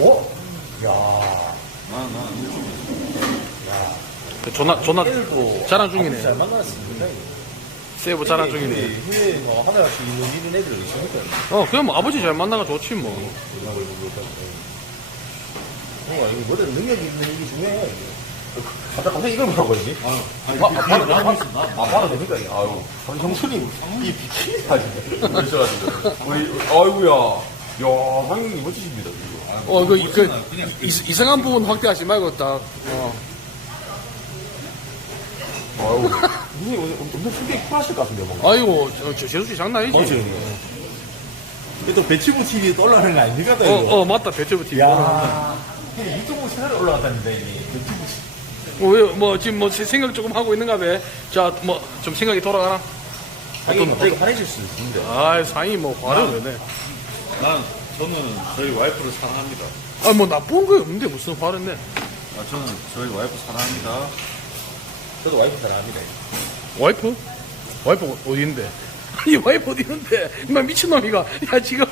어? 야. 야. 존나 애들도 자랑 중이네. 잘 만났습니다. 세이브 자랑 중이네. 해외 뭐 하나같이 있는 애들 있으니까. 그냥 뭐 아버지 잘 만나가 좋지 뭐. 이거 뭐든 능력이 있는 게 중요해. 갑자기 이걸 뭐라고 그러지? 봐도 됩니까, 이게? 아유. 형수님, 이 비키니 사진. 그러셔가지고. 아이고야. 야, 상영이 멋지십니다, 이거. 이상한 부분 확대하지 말고 딱, 아유. 선생님, 엄청 충격이 쿨하실 것 같은데, 뭔가. 아이고, 재수씨 장난 아니지? 맞지? 이게 또 배치부 TV 또 올라가는 거 아닙니까, 또 이거? 맞다. 배추부 TV. 야. 유튜브 채널에 올라갔다는데, 이게. 배치부 TV. 지금 생각 조금 하고 있는가 봐. 자, 좀 생각이 돌아가나? 자기 갑자기 화내실 수 있습니다. 상이 화를 내네. 저는 저희 와이프를 사랑합니다. 나쁜 거 없는데 무슨 화를 내? 저는 저희 와이프 사랑합니다. 저도 와이프 사랑합니다. 와이프? 와이프 어디 있는데? 이 와이프 어디 있는데? 나 미친놈이가. 지금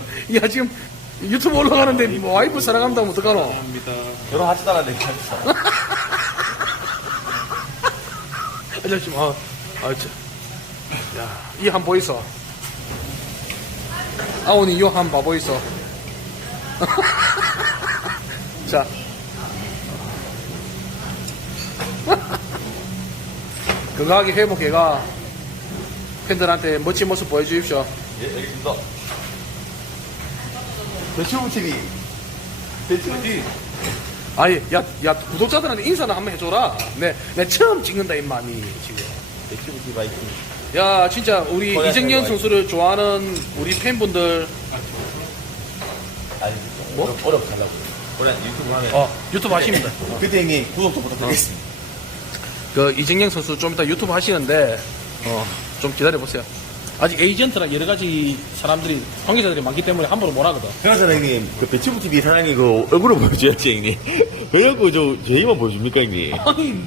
유튜브 올라가는데 뭐 와이프 사랑한다면 어떡하노? 사랑합니다. 결혼하시다가 얘기합시다. 잠시만. 이 한 보이소. 아오니 이 한 봐보이소. 자. 건강하게 회복해가 팬들한테 멋진 모습 보여주십시오. 예, 알겠습니다. 배치부 TV. 배치부 TV. 구독자들한테 인사는 한번 해줘라. 내 처음 찍는다, 임마니, 지금. 배치부 TV 화이팅. 야, 진짜, 우리 이정현 선수를 좋아하는 우리 팬분들. 아니, 뭐? 어렵게 하려고. 원래 유튜브 하면. 유튜브 하십니다. 그때 형님 구독도 부탁드리겠습니다. 이정현 선수 좀 이따 유튜브 하시는데, 좀 기다려보세요. 아직 에이전트랑 여러 가지 사람들이, 관계자들이 많기 때문에 함부로 못 하거든. 그나저나 형님, 배치부 TV 사장님 얼굴을 보여줘야지, 형님. 왜 자꾸 저희만 보여줍니까, 형님? 아니,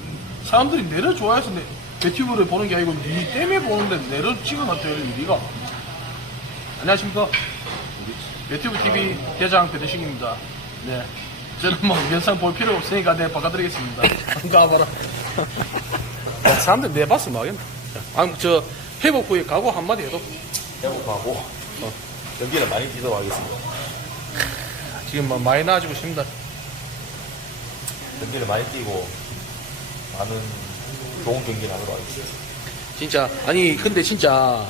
사람들이 내를 좋아해서 배튜브를 보는 게 아니고, 니 때문에 보는데 내를 찍어놔 될 일이가. 안녕하십니까. 배튜브 TV 대장 배드식입니다. 네. 저는 영상 볼 필요 없으니까 바꿔드리겠습니다. 안 가봐라. 사람들 내 봤으면 하겠나. 회복 후에 각오 한마디 해도. 회복하고, 경기를 많이 뛰도록 하겠습니다. 지금 많이 나아지고 있습니다. 경기를 많이 뛰고, 많은 좋은 경기를 하도록 하겠습니다. 진짜, 근데 진짜,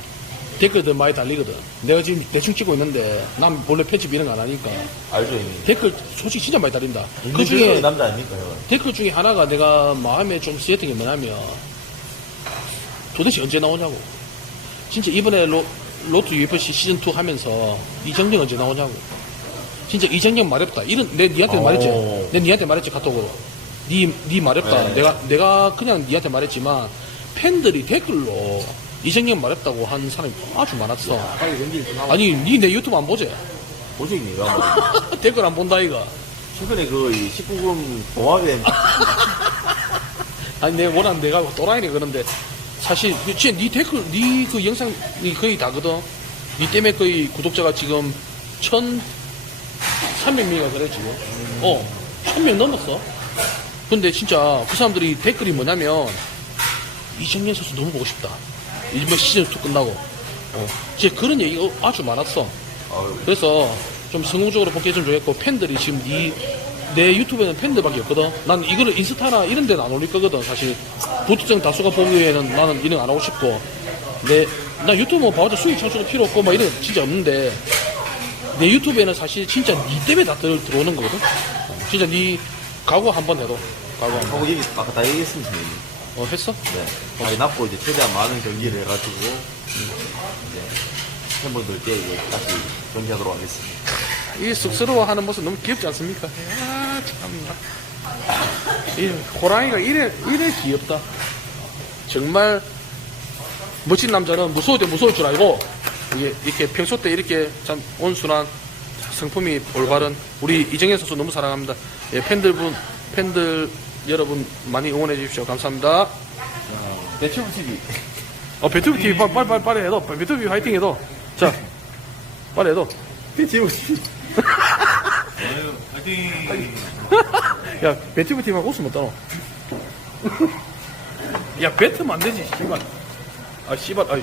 댓글들 많이 달리거든. 내가 지금 대충 찍고 있는데, 난 원래 편집 이런 거 안 하니까. 알죠, 형님? 댓글 솔직히 진짜 많이 달린다. 그 중에 중에, 남자 아닙니까, 형? 댓글 중에 하나가 내가 마음에 좀 쓰였던 게 뭐냐면, 도대체 언제 나오냐고. 진짜 이번에 로또 UFC 시즌2 하면서, 이정경 언제 나오냐고. 진짜 이정경 마렵다. 내 니한테 말했지. 내 니한테 말했지, 카톡으로. 니 마렵다. 네. 내가 그냥 니한테 말했지만, 팬들이 댓글로 이정경 마렵다고 한 사람이 아주 많았어. 빨리 경기 좀 하고. 아니, 니 내 유튜브 안 보지? 보지, 형님? 왜 안 보지? 댓글 안 본다, 이가. 최근에 이 19금 동화된 아니, 내가 또라이네, 그런데. 사실, 진짜 니 댓글, 니 그 영상이 거의 다거든. 니 때문에 거의 구독자가 지금 1,300명이가 그래, 지금. 1,000명 넘었어. 근데 진짜 그 사람들이 댓글이 뭐냐면, 이정현 선수 너무 보고 싶다. 이번 시즌2 끝나고. 진짜 그런 얘기가 아주 많았어. 그래서 좀 성공적으로 복귀했으면 좋겠고, 팬들이 지금 내 유튜브에는 팬들밖에 없거든. 난 이거를 인스타나 이런 데는 안 올릴 거거든, 사실. 부특정 다수가 보기에는 나는 이런 거 안 하고 싶고. 나 유튜브 봐도 수익 창출도 필요 없고, 이런 거 진짜 없는데, 내 유튜브에는 사실 진짜 니 때문에 다 들어오는 거거든. 진짜 니 각오 한번 해도. 각오 한번. 하고 얘기 아까 다 얘기했습니다, 형님. 했어? 네. 다리 납고 이제 최대한 많은 경기를 해가지고 이제 팬분들께 이제 다시 경기하도록 하겠습니다. 이 쑥스러워하는 모습 너무 귀엽지 않습니까? 참나. 이 호랑이가 이래 귀엽다. 정말 멋진 남자는 무서울 때 무서울 줄 알고, 이렇게 평소 때 이렇게 참 온순한 성품이 올바른 우리 이정현 선수 너무 사랑합니다. 팬들 여러분 많이 응원해 주십시오. 감사합니다. 배추부 TV. 배튜브 TV 빨리 해도. 배튜브 TV 화이팅 해도. 자, 빨리 해도. 배추부 TV. 좋아요. 파이팅! 야, 배트브 팀하고 웃으면 떠. 야, 배트면 안 되지, 씨발. 아, 씨발, 아,